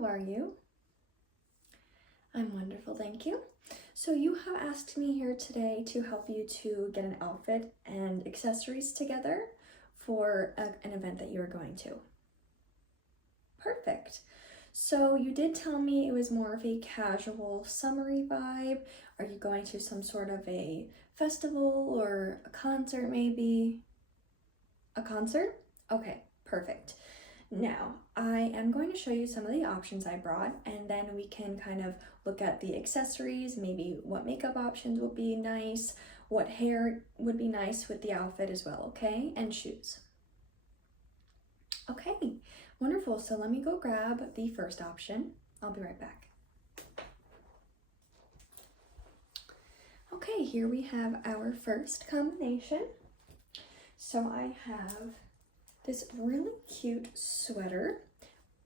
how are you? I'm wonderful, thank you. So you have asked me here today to help you to get an outfit and accessories together for an event that you are going to. Perfect. So you did tell me it was more of a casual summery vibe. Are you going to some sort of a festival or a concert maybe? A concert? Okay, perfect. Now, I am going to show you some of the options I brought, and then we can kind of look at the accessories, maybe what makeup options would be nice, what hair would be nice with the outfit as well, okay? And shoes. Okay, wonderful. So let me go grab the first option. I'll be right back. Okay, here we have our first combination. So I have this really cute sweater,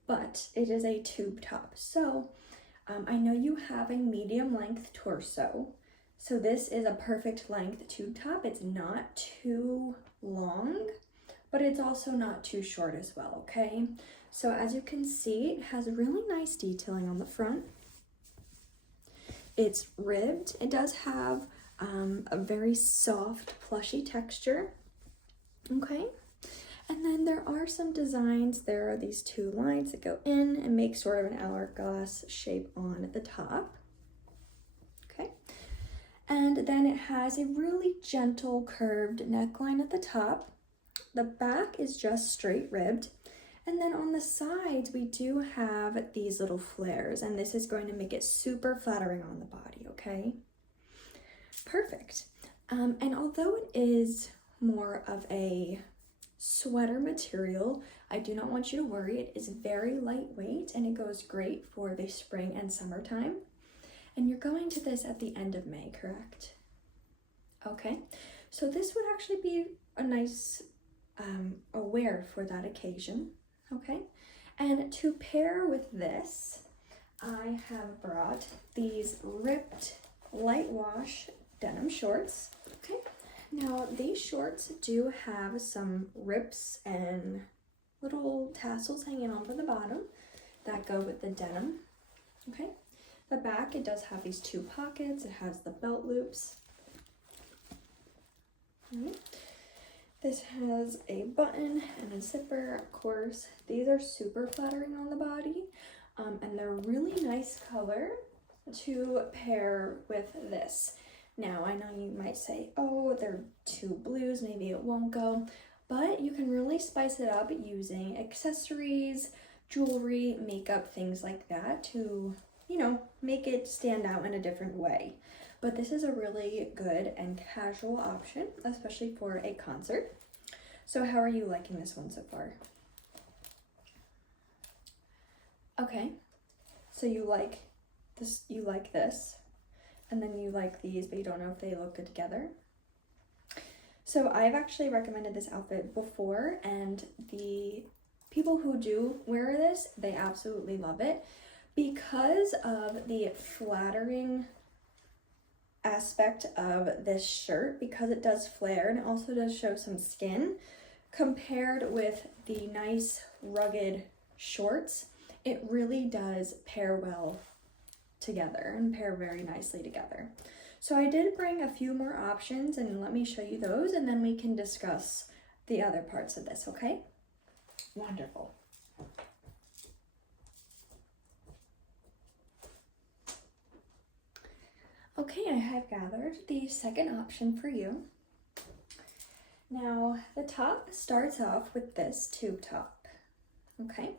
but it is a tube top. So I know you have a medium length torso, so this is a perfect length tube top. It's not too long, but it's also not too short as well, okay? So as you can see, it has really nice detailing on the front. It's ribbed. It does have a very soft, plushy texture, okay? And then there are some designs. There are these two lines that go in and make sort of an hourglass shape on the top. Okay. And then it has a really gentle curved neckline at the top. The back is just straight ribbed. And then on the sides, we do have these little flares, and this is going to make it super flattering on the body, okay? Perfect. And although it is more of a sweater material, I do not want you to worry. It is very lightweight and it goes great for the spring and summertime. And you're going to this at the end of May, correct? Okay, so this would actually be a nice wear for that occasion, okay? And to pair with this, I have brought these ripped light wash denim shorts, okay? Now, these shorts do have some rips and little tassels hanging off of the bottom that go with the denim, okay? The back, it does have these two pockets. It has the belt loops. Right. This has a button and a zipper, of course. These are super flattering on the body, and they're really nice color to pair with this. Now, I know you might say, oh, they're two blues, maybe it won't go, but you can really spice it up using accessories, jewelry, makeup, things like that to, you know, make it stand out in a different way. But this is a really good and casual option, especially for a concert. So how are you liking this one so far? Okay, so you like this. And then you like these, but you don't know if they look good together. So I've actually recommended this outfit before, and the people who do wear this, they absolutely love it because of the flattering aspect of this shirt, because it does flare and it also does show some skin compared with the nice rugged shorts. It really does pair well together and pair very nicely together. So I did bring a few more options, and let me show you those, and then we can discuss the other parts of this, okay? Wonderful. Okay, I have gathered the second option for you. Now, the top starts off with this tube top, okay?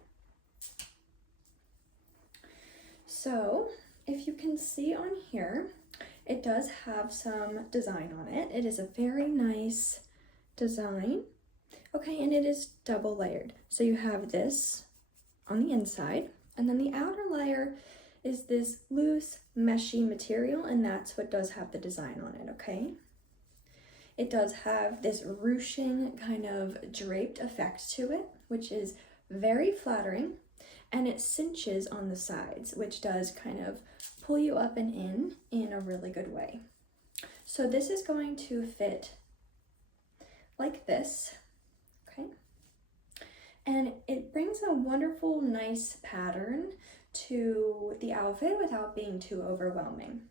So, if you can see on here, it does have some design on it. It is a very nice design. Okay, and it is double layered. So you have this on the inside, and then the outer layer is this loose, meshy material, and that's what does have the design on it, okay? It does have this ruching kind of draped effect to it, which is very flattering. And it cinches on the sides, which does kind of pull you up and in a really good way. So this is going to fit like this, okay? And it brings a wonderful, nice pattern to the outfit without being too overwhelming.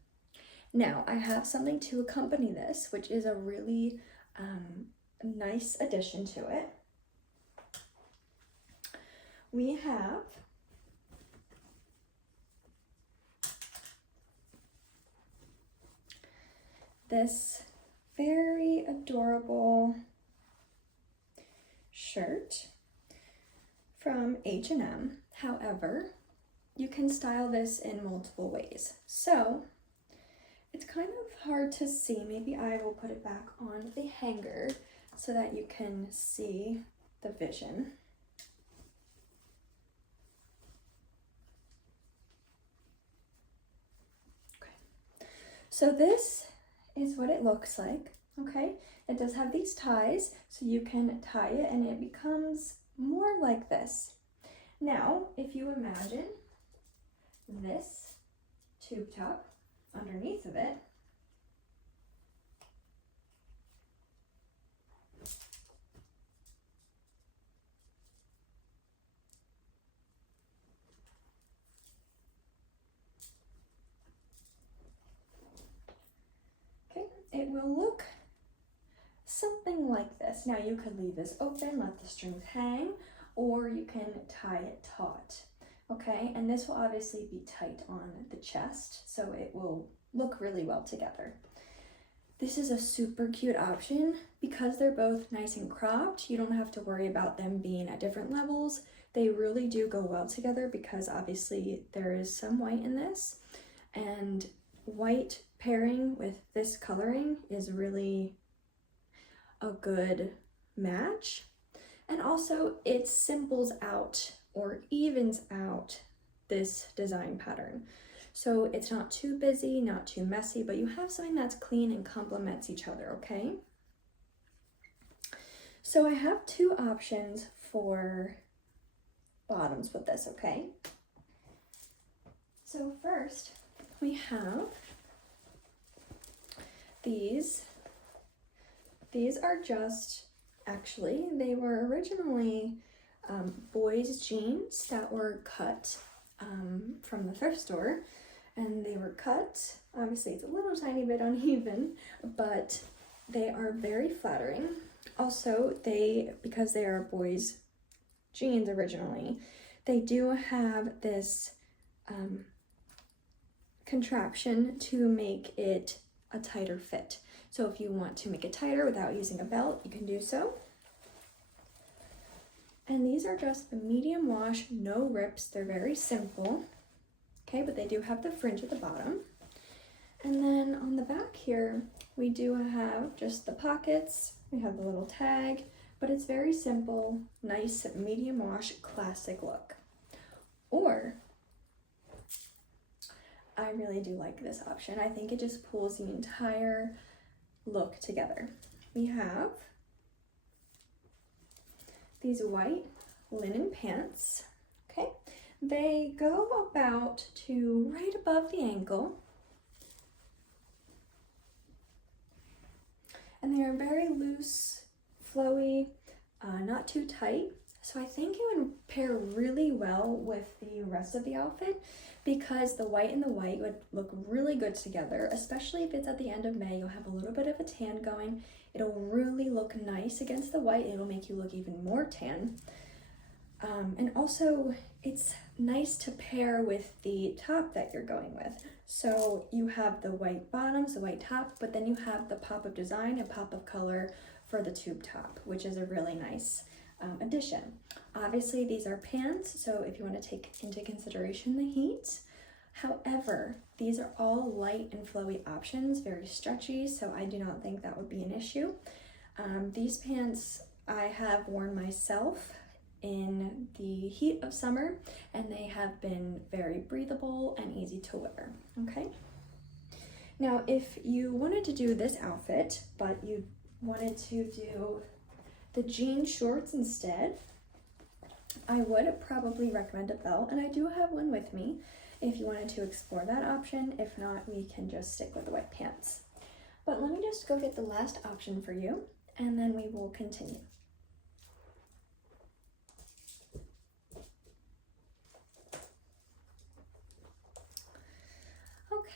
Now, I have something to accompany this, which is a really nice addition to it. We have this very adorable shirt from H&M. However, you can style this in multiple ways. So it's kind of hard to see. Maybe I will put it back on the hanger so that you can see the vision. Okay. So this is what it looks like, okay? It does have these ties, so you can tie it and it becomes more like this. Now, if you imagine this tube top underneath of it, okay, it will look something like this. Now you could leave this open, let the strings hang, or you can tie it taut. Okay, and this will obviously be tight on the chest, so it will look really well together. This is a super cute option because they're both nice and cropped. You don't have to worry about them being at different levels. They really do go well together because obviously there is some white in this, and white pairing with this coloring is really a good match. And also it simples out or evens out this design pattern. So it's not too busy, not too messy, but you have something that's clean and complements each other, okay? So I have two options for bottoms with this, okay? So first we have these. These are just, actually, they were originally boys' jeans that were cut from the thrift store, and they were cut. Obviously, it's a little tiny bit uneven, but they are very flattering. Also, because they are boys' jeans originally, they do have this contraption to make it a tighter fit. So if you want to make it tighter without using a belt, you can do so. And these are just the medium wash, no rips. They're very simple, okay, but they do have the fringe at the bottom. And then on the back here, we do have just the pockets. We have the little tag, but it's very simple, nice medium wash, classic look. Or I really do like this option. I think it just pulls the entire look together. We have these white linen pants, okay? They go about to right above the ankle. And they are very loose, flowy, not too tight. So I think it would pair really well with the rest of the outfit because the white and the white would look really good together, especially if it's at the end of May. You'll have a little bit of a tan going. It'll really look nice against the white. It'll make you look even more tan. And also, it's nice to pair with the top that you're going with. So you have the white bottoms, the white top, but then you have the pop of design and pop of color for the tube top, which is a really nice addition. Obviously, these are pants, so if you want to take into consideration the heat. However, these are all light and flowy options, very stretchy, so I do not think that would be an issue. These pants I have worn myself in the heat of summer, and they have been very breathable and easy to wear, okay? Now, if you wanted to do this outfit, but you wanted to do the jean shorts instead, I would probably recommend a belt, and I do have one with me if you wanted to explore that option. If not, we can just stick with the white pants. But let me just go get the last option for you, and then we will continue.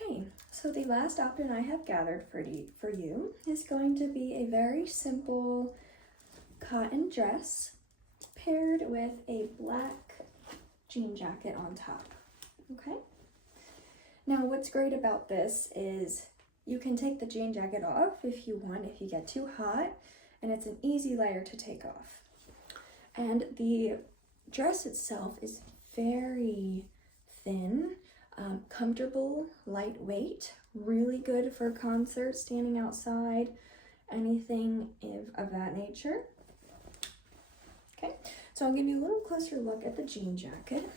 Okay, so the last option I have gathered for you is going to be a very simple cotton dress paired with a black jean jacket on top, okay? Now what's great about this is you can take the jean jacket off if you want, if you get too hot, and it's an easy layer to take off. And the dress itself is very thin, comfortable, lightweight, really good for concerts, standing outside, anything of that nature. Okay, so I'll give you a little closer look at the jean jacket.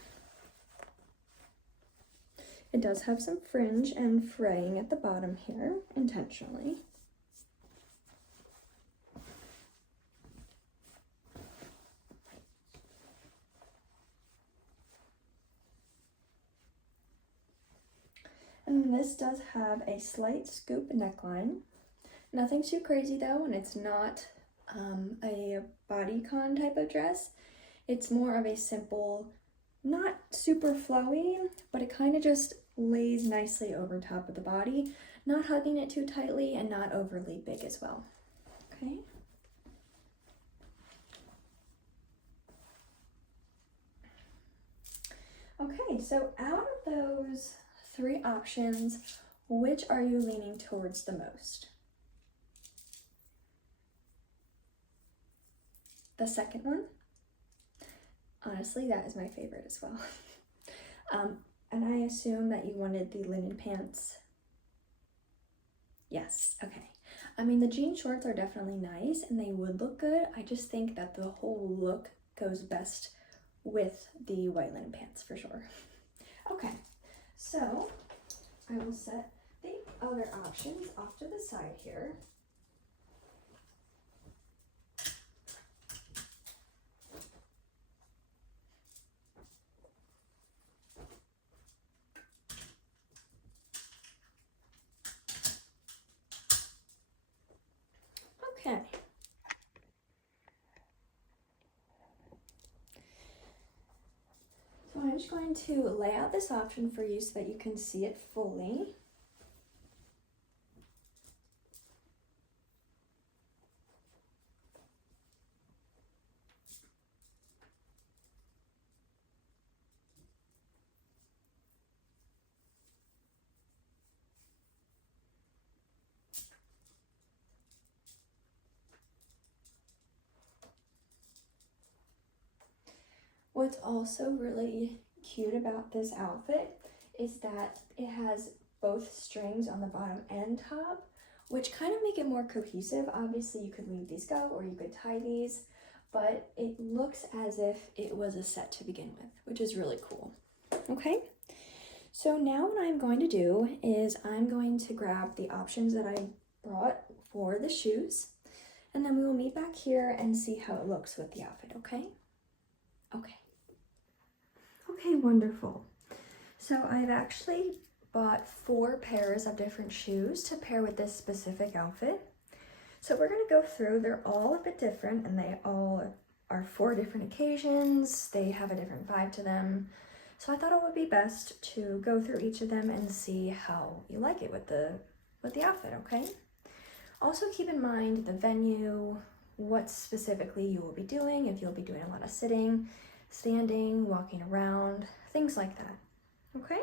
It does have some fringe and fraying at the bottom here, intentionally. And this does have a slight scoop neckline. Nothing too crazy though, and it's not a bodycon type of dress. It's more of a simple, not super flowy, but it kind of just lays nicely over top of the body, not hugging it too tightly and not overly big as well. Okay. Okay, so out of those 3 options, which are you leaning towards the most? The second one? Honestly, that is my favorite as well. And I assume that you wanted the linen pants. Yes, okay. I mean, the jean shorts are definitely nice and they would look good. I just think that the whole look goes best with the white linen pants for sure. Okay, so I will set the other options off to the side here. Okay. So I'm just going to lay out this option for you so that you can see it fully. What's also really cute about this outfit is that it has both strings on the bottom and top, which kind of make it more cohesive. Obviously, you could leave these go or you could tie these, but it looks as if it was a set to begin with, which is really cool. Okay, so now what I'm going to do is I'm going to grab the options that I brought for the shoes, and then we will meet back here and see how it looks with the outfit, okay? Okay. Okay, wonderful. So I've actually bought 4 pairs of different shoes to pair with this specific outfit. So we're gonna go through, they're all a bit different and they all are for different occasions. They have a different vibe to them. So I thought it would be best to go through each of them and see how you like it with the outfit, okay? Also keep in mind the venue, what specifically you will be doing, if you'll be doing a lot of sitting, standing, walking around, things like that, okay?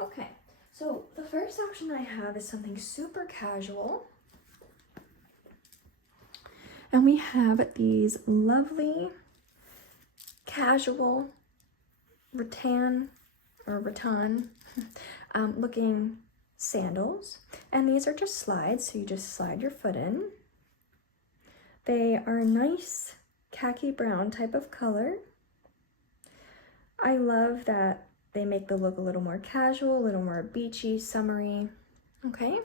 Okay, so the first option I have is something super casual. And we have these lovely casual rattan looking sandals. And these are just slides, so you just slide your foot in. They are a nice khaki brown type of color. I love that they make the look a little more casual, a little more beachy, summery. Okay.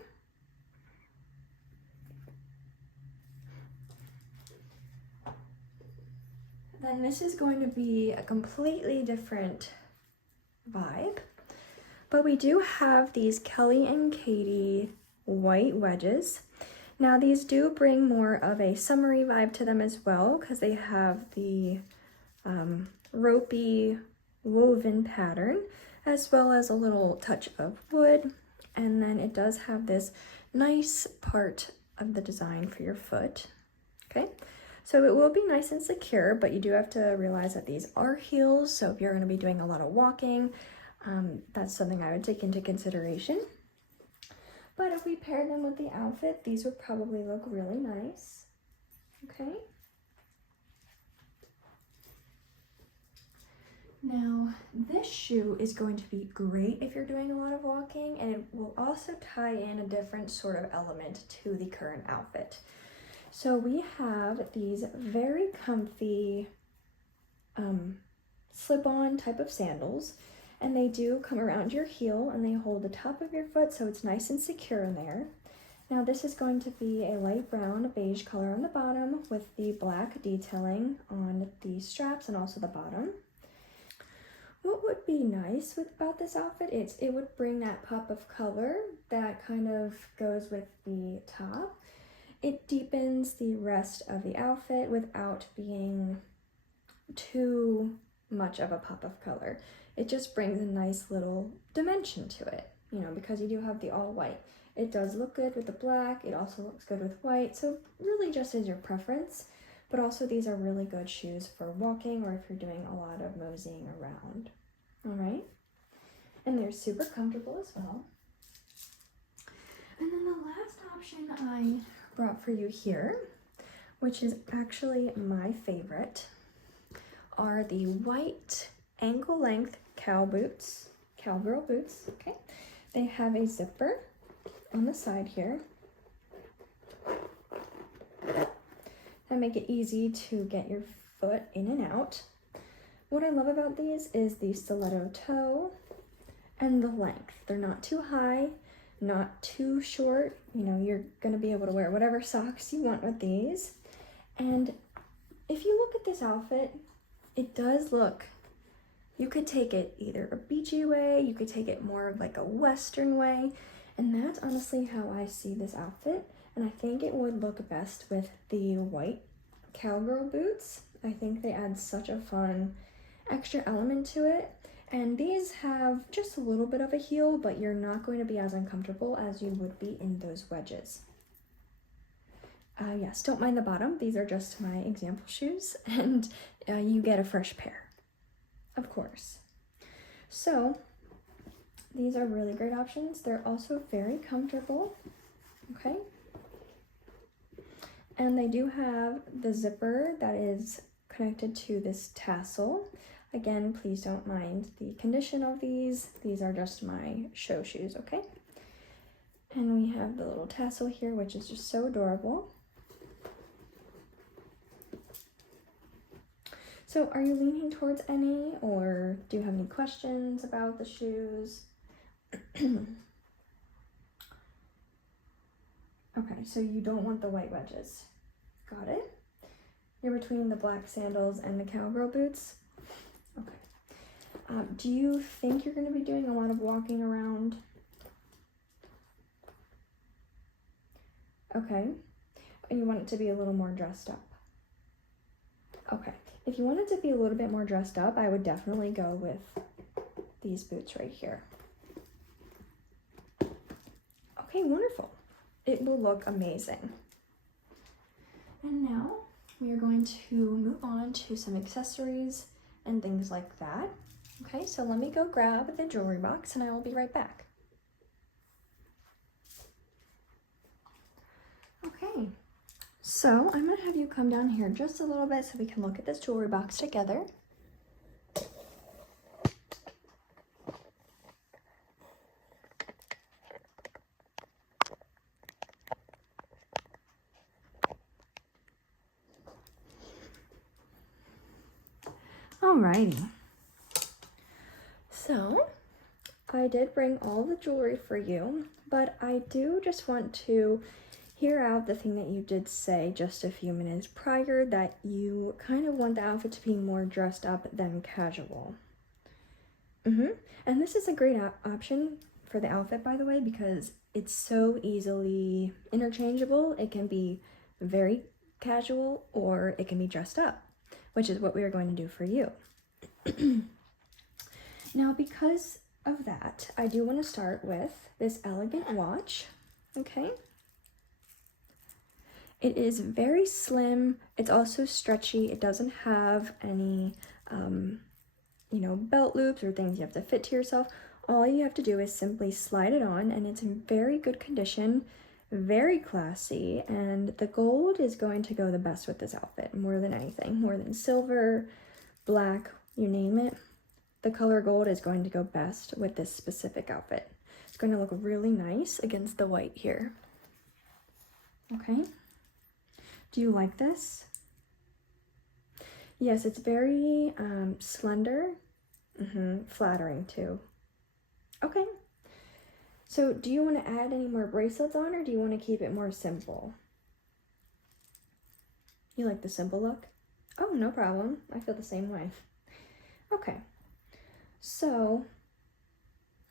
Then this is going to be a completely different vibe, but we do have these Kelly and Katie white wedges. Now these do bring more of a summery vibe to them as well because they have the ropey woven pattern, as well as a little touch of wood. And then it does have this nice part of the design for your foot. Okay, so it will be nice and secure, but you do have to realize that these are heels. So if you're going to be doing a lot of walking, that's something I would take into consideration. But if we pair them with the outfit, these would probably look really nice. Okay. Now, this shoe is going to be great if you're doing a lot of walking, and it will also tie in a different sort of element to the current outfit. So we have these very comfy slip-on type of sandals, and they do come around your heel and they hold the top of your foot so it's nice and secure in there. Now this is going to be a light brown, a beige color on the bottom with the black detailing on the straps and also the bottom. What would be nice about this outfit is it would bring that pop of color that kind of goes with the top. It deepens the rest of the outfit without being too much of a pop of color. It just brings a nice little dimension to it, you know, because you do have the all white. It does look good with the black. It also looks good with white. So really just is your preference. But also these are really good shoes for walking or if you're doing a lot of moseying around. All right. And they're super comfortable as well. And then the last option I brought for you here, which is actually my favorite, are the white ankle length cowgirl boots. Okay. They have a zipper on the side here that make it easy to get your foot in and out. What I love about these is the stiletto toe and the length. They're not too high, not too short. You know, you're gonna be able to wear whatever socks you want with these. And if you look at this outfit, it does look, you could take it either a beachy way, you could take it more of like a Western way, and that's honestly how I see this outfit. And I think it would look best with the white cowgirl boots. I think they add such a fun extra element to it. And these have just a little bit of a heel, but you're not going to be as uncomfortable as you would be in those wedges. Yes, don't mind the bottom. These are just my example shoes, and you get a fresh pair, of course. So these are really great options. They're also very comfortable, okay? And they do have the zipper that is connected to this tassel. Again, please don't mind the condition of these. These are just my show shoes, okay? And we have the little tassel here, which is just so adorable. So are you leaning towards any, or do you have any questions about the shoes? Okay, so you don't want the white wedges. Got it? You're between the black sandals and the cowgirl boots? Okay. Do you think you're going to be doing a lot of walking around? Okay. And you want it to be a little more dressed up? Okay. If you want it to be a little bit more dressed up, I would definitely go with these boots right here. Okay, wonderful. It will look amazing. And now we are going to move on to some accessories and things like that. Okay, so let me go grab the jewelry box and I will be right back. Okay, so I'm gonna have you come down here just a little bit so we can look at this jewelry box together. Alrighty. So I did bring all the jewelry for you, but I do just want to hear out the thing that you did say just a few minutes prior, that you kind of want the outfit to be more dressed up than casual. And this is a great option for the outfit, by the way, because it's so easily interchangeable. It can be very casual or it can be dressed up, which is what we are going to do for you. Now, because of that, I do want to start with this elegant watch, okay? It is very slim. It's also stretchy. It doesn't have any, you know, belt loops or things you have to fit to yourself. All you have to do is simply slide it on, and it's in very good condition, very classy, and the gold is going to go the best with this outfit, more than anything, more than silver, black, you name it. The color gold is going to go best with this specific outfit. It's going to look really nice against the white here. Okay. Do you like this? Yes, it's very slender, flattering too. Okay. So do you want to add any more bracelets on, or do you want to keep it more simple? You like the simple look? Oh, no problem. I feel the same way. Okay. So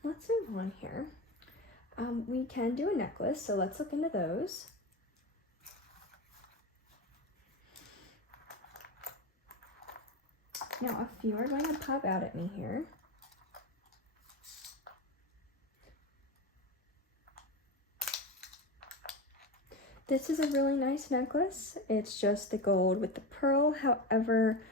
let's move on here. We can do a necklace, so let's look into those. Now, a few are going to pop out at me here. This is a really nice necklace. It's just the gold with the pearl. However,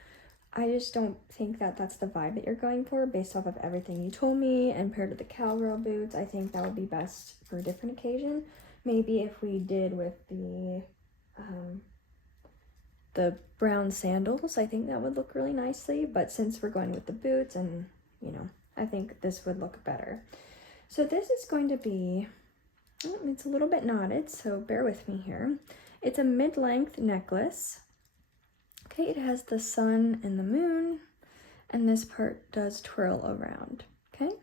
I just don't think that that's the vibe that you're going for based off of everything you told me, and paired with the cowgirl boots. I think that would be best for a different occasion. Maybe if we did with the brown sandals, I think that would look really nicely, but since we're going with the boots, and you know, I think this would look better. So this is going to be, it's a little bit knotted, so bear with me here. It's a mid-length necklace. Okay, it has the sun and the moon, and this part does twirl around, okay?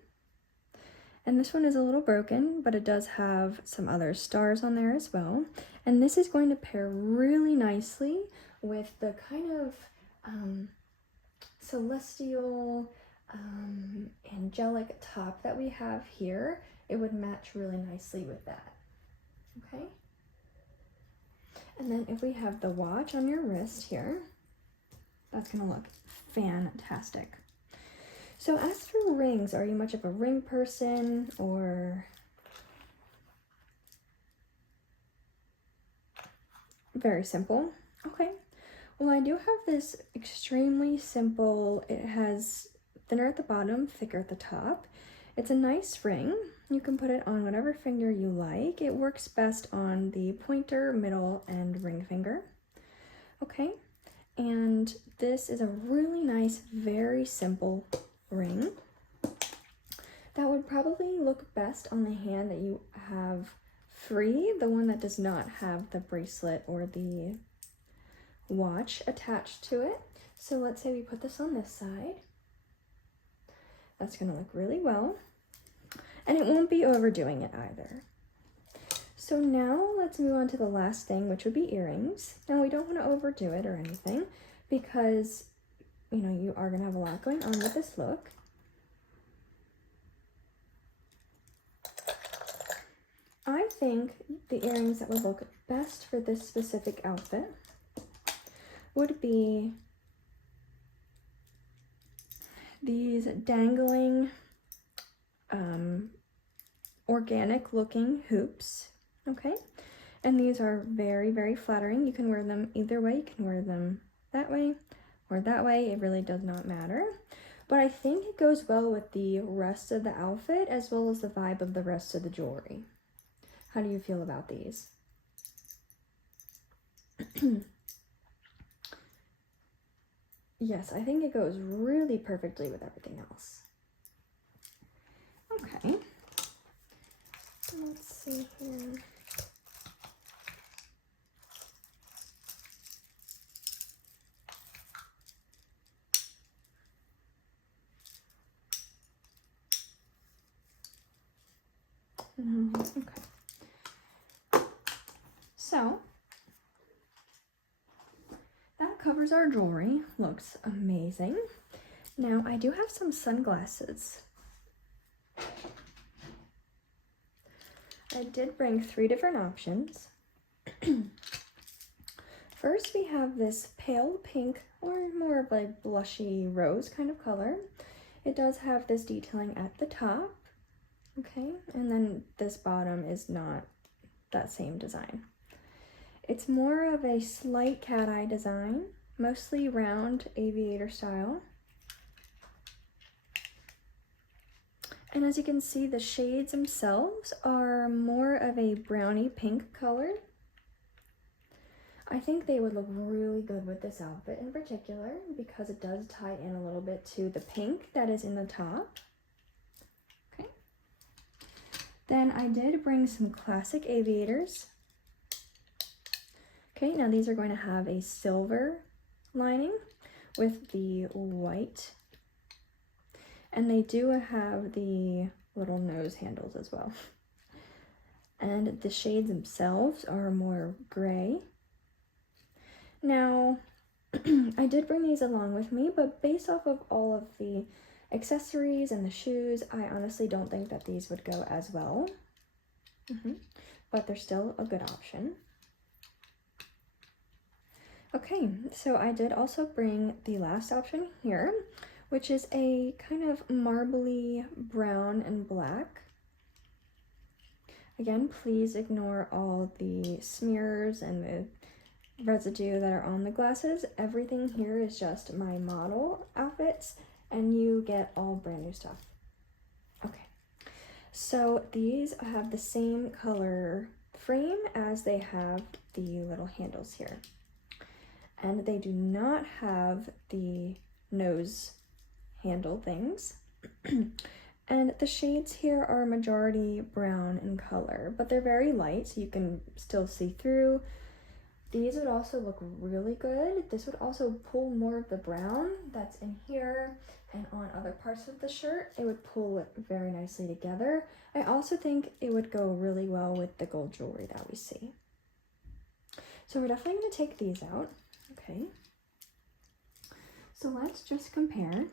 And this one is a little broken, but it does have some other stars on there as well. And this is going to pair really nicely with the kind of celestial, angelic top that we have here. It would match really nicely with that, okay? And then if we have the watch on your wrist here, that's gonna look fantastic. So as for rings, are you much of a ring person, or very simple? Okay. Well, I do have this extremely simple, it has thinner at the bottom, thicker at the top. It's a nice ring. You can put it on whatever finger you like. It works best on the pointer, middle, and ring finger. Okay. And this is a really nice, very simple ring that would probably look best on the hand that you have free, the one that does not have the bracelet or the watch attached to it. So let's say we put this on this side. That's going to look really well, and it won't be overdoing it either. So now let's move on to the last thing, which would be earrings. Now we don't want to overdo it or anything, because you know you are going to have a lot going on with this look. I think the earrings that would look best for this specific outfit would be these dangling, organic looking hoops, okay? And these are very, very flattering. You can wear them either way. You can wear them that way or that way. It really does not matter. But I think it goes well with the rest of the outfit as well as the vibe of the rest of the jewelry. How do you feel about these? Yes, I think it goes really perfectly with everything else. Okay. Let's see here. Okay. So that covers our jewelry. Looks amazing. Now I do have some sunglasses. I did bring 3 different options. First, we have this pale pink, or more of a blushy rose kind of color. It does have this detailing at the top, okay, and then this bottom is not that same design. It's more of a slight cat eye design, mostly round aviator style. And as you can see, the shades themselves are more of a brownie pink color. I think they would look really good with this outfit in particular because it does tie in a little bit to the pink that is in the top. Okay. Then I did bring some classic aviators. Okay, now these are going to have a silver lining with the white. And they do have the little nose handles as well. And the shades themselves are more gray. Now, I did bring these along with me, but based off of all of the accessories and the shoes, I honestly don't think that these would go as well. But they're still a good option. Okay, so I did also bring the last option here, which is a kind of marbly brown and black. Again, please ignore all the smears and the residue that are on the glasses. Everything here is just my model outfits, and you get all brand new stuff. Okay, so these have the same color frame as they have the little handles here. And they do not have the nose handle things. And the shades here are majority brown in color, but they're very light, so you can still see through. These would also look really good. This would also pull more of the brown that's in here and on other parts of the shirt. It would pull it very nicely together. I also think it would go really well with the gold jewelry that we see. So we're definitely going to take these out. Okay, so let's just compare.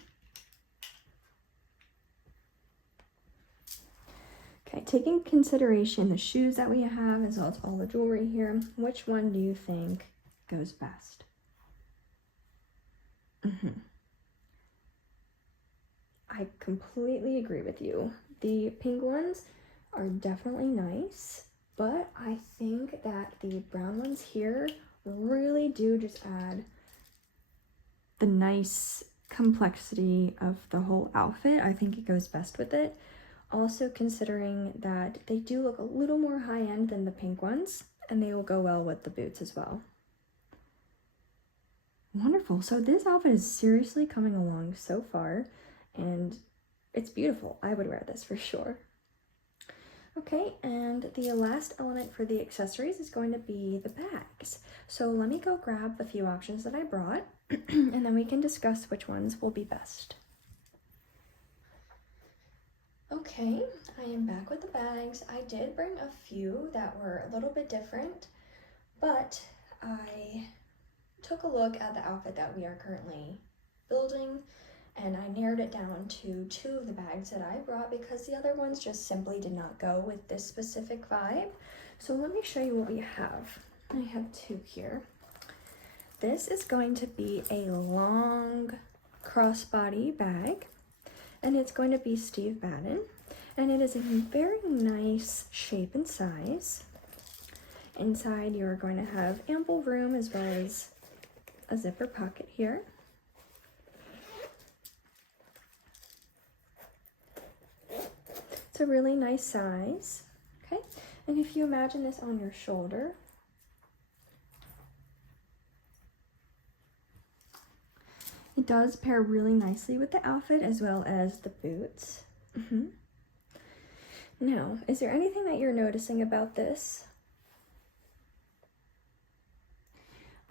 Okay, taking consideration the shoes that we have as well as all the jewelry here, which one do you think goes best? I completely agree with you. The pink ones are definitely nice, but I think that the brown ones here really do just add the nice complexity of the whole outfit. I think it goes best with it. Also considering that they do look a little more high-end than the pink ones, and they will go well with the boots as well. Wonderful. So this outfit is seriously coming along so far, and it's beautiful. I would wear this for sure. Okay, and the last element for the accessories is going to be the bags. So let me go grab the few options that I brought, and then we can discuss which ones will be best. Okay, I am back with the bags. I did bring a few that were a little bit different, but I took a look at the outfit that we are currently building, and I narrowed it down to 2 of the bags that I brought because the other ones just simply did not go with this specific vibe. So let me show you what we have. I have 2 here. This is going to be a long crossbody bag, and it's going to be Steve Madden, and it is a very nice shape and size. Inside you're going to have ample room as well as a zipper pocket here. It's a really nice size, okay? And if you imagine this on your shoulder, it does pair really nicely with the outfit as well as the boots. Now, is there anything that you're noticing about this?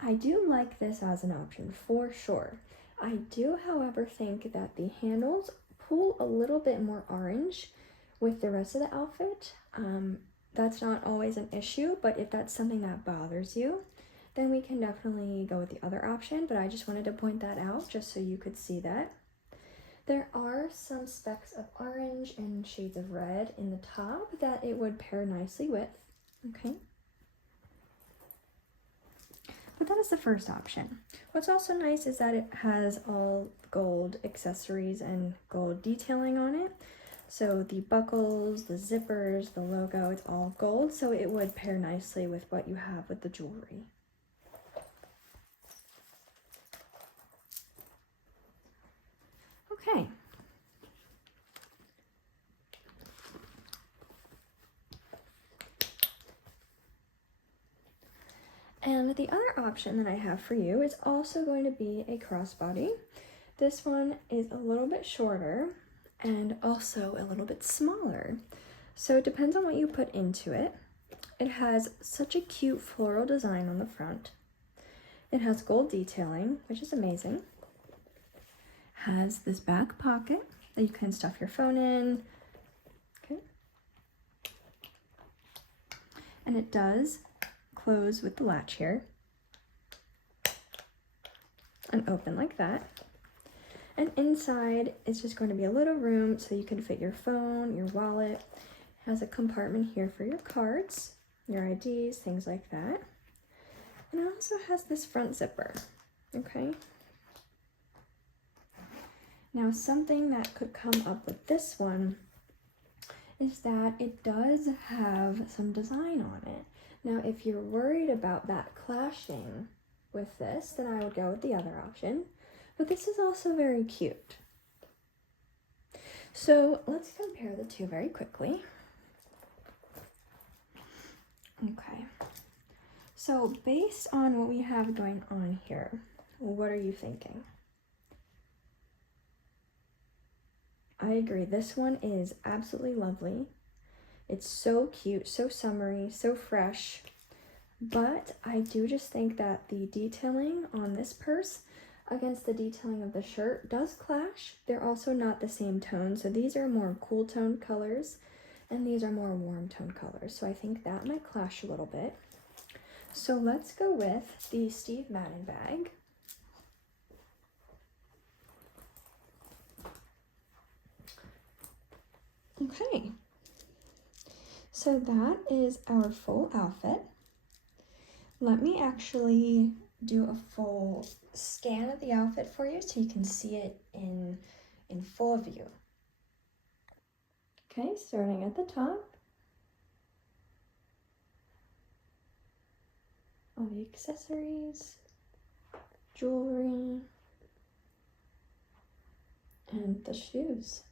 I do like this as an option for sure. I do, however, think that the handles pull a little bit more orange with the rest of the outfit. That's not always an issue, but if that's something that bothers you, then we can definitely go with the other option, but I just wanted to point that out just so you could see that. There are some specks of orange and shades of red in the top that it would pair nicely with, okay? But that is the first option. What's also nice is that it has all gold accessories and gold detailing on it. So the buckles, the zippers, the logo, it's all gold, so it would pair nicely with what you have with the jewelry. Okay. And the other option that I have for you is also going to be a crossbody. This one is a little bit shorter and also a little bit smaller. So it depends on what you put into it. It has such a cute floral design on the front. It has gold detailing, which is amazing. Has this back pocket that you can stuff your phone in. Okay. And it does close with the latch here and open like that. And inside is just going to be a little room so you can fit your phone, your wallet. It has a compartment here for your cards, your IDs, things like that. And it also has this front zipper, okay? Now, something that could come up with this one is that it does have some design on it. Now, if you're worried about that clashing with this, then I would go with the other option. But this is also very cute. So let's compare the two very quickly. Okay. So based on what we have going on here, what are you thinking? I agree. This one is absolutely lovely. It's so cute, so summery, so fresh. But I do just think that the detailing on this purse against the detailing of the shirt does clash. They're also not the same tone. So these are more cool toned colors and these are more warm toned colors. So I think that might clash a little bit. So let's go with the Steve Madden bag. Okay. So that is our full outfit. Let me actually do a full scan of the outfit for you so you can see it in full view. Okay, starting at the top. All the accessories, jewelry, and the shoes.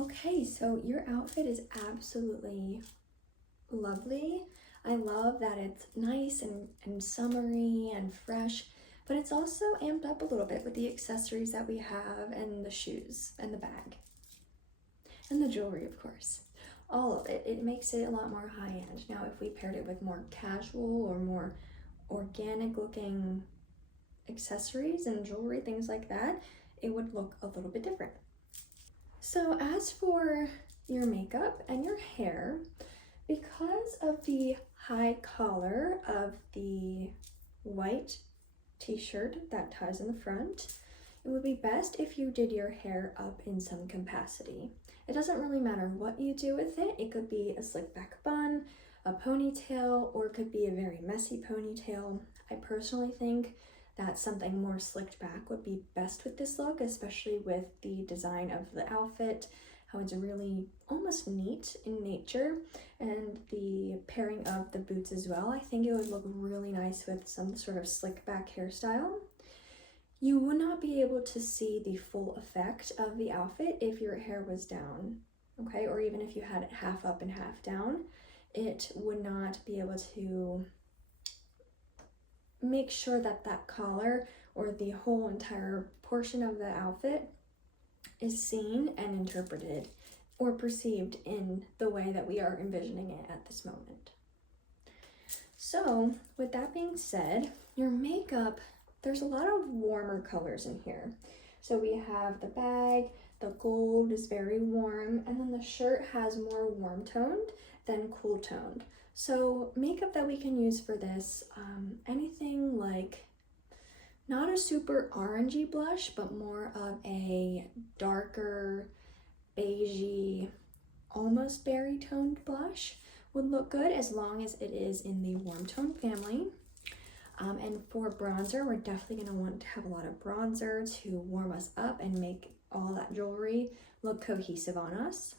Okay, so your outfit is absolutely lovely. I love that it's nice and summery and fresh, but it's also amped up a little bit with the accessories that we have and the shoes and the bag. And the jewelry, of course. All of it. It makes it a lot more high-end. Now, if we paired it with more casual or more organic looking accessories and jewelry, things like that, it would look a little bit different. So as for your makeup and your hair, because of the high collar of the white t-shirt that ties in the front, it would be best if you did your hair up in some capacity. It doesn't really matter what you do with it. It could be a slick back bun, a ponytail, or it could be a very messy ponytail. I personally think that something more slicked back would be best with this look, especially with the design of the outfit, how it's really almost neat in nature, and the pairing of the boots as well. I think it would look really nice with some sort of slick back hairstyle. You would not be able to see the full effect of the outfit if your hair was down, okay? Or even if you had it half up and half down, it would not be able to make sure that that collar or the whole entire portion of the outfit is seen and interpreted or perceived in the way that we are envisioning it at this moment. So with that being said, your makeup, there's a lot of warmer colors in here. So we have the bag, the gold is very warm, and then the shirt has more warm toned than cool toned. So makeup that we can use for this, anything like not a super orangey blush, but more of a darker beigey, almost berry toned blush would look good as long as it is in the warm tone family. And for bronzer, we're definitely gonna want to have a lot of bronzer to warm us up and make all that jewelry look cohesive on us.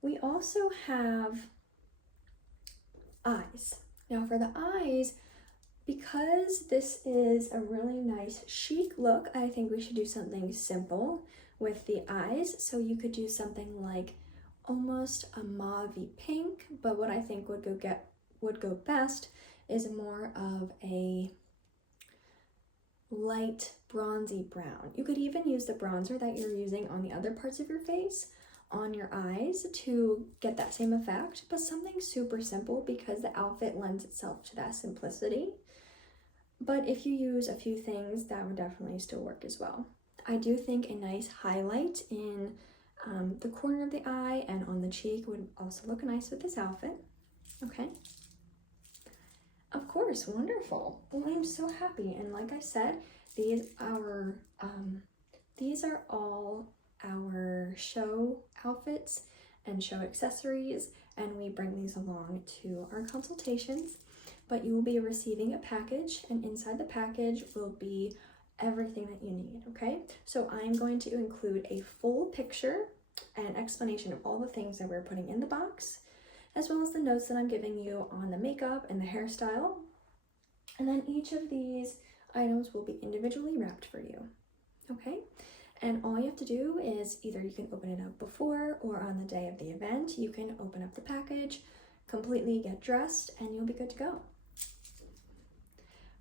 We also have eyes. Now for the eyes, because this is a really nice chic look, I think we should do something simple with the eyes. So you could do something like almost a mauve-y pink, but what I think would go best is more of a light bronzy brown. You could even use the bronzer that you're using on the other parts of your face on your eyes to get that same effect, but something super simple because the outfit lends itself to that simplicity. But if you use a few things, that would definitely still work as well. I do think a nice highlight in the corner of the eye and on the cheek would also look nice with this outfit. Okay. Of course, wonderful. Well, I'm so happy. And like I said, these are all our show outfits and show accessories, and we bring these along to our consultations. But you will be receiving a package, and inside the package will be everything that you need, okay? So I'm going to include a full picture and explanation of all the things that we're putting in the box, as well as the notes that I'm giving you on the makeup and the hairstyle. And then each of these items will be individually wrapped for you, okay? And all you have to do is either you can open it up before or on the day of the event, you can open up the package, completely get dressed, and you'll be good to go.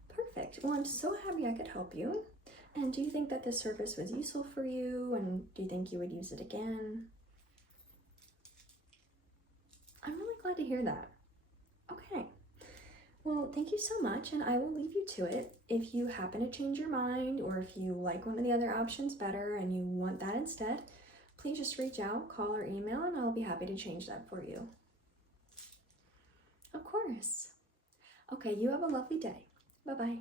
Perfect. Well, I'm so happy I could help you. And do you think that this service was useful for you? And do you think you would use it again? I'm really glad to hear that. Okay. Well, thank you so much, and I will leave you to it. If you happen to change your mind, or if you like one of the other options better and you want that instead, please just reach out, call or email, and I'll be happy to change that for you. Of course. Okay, you have a lovely day. Bye-bye.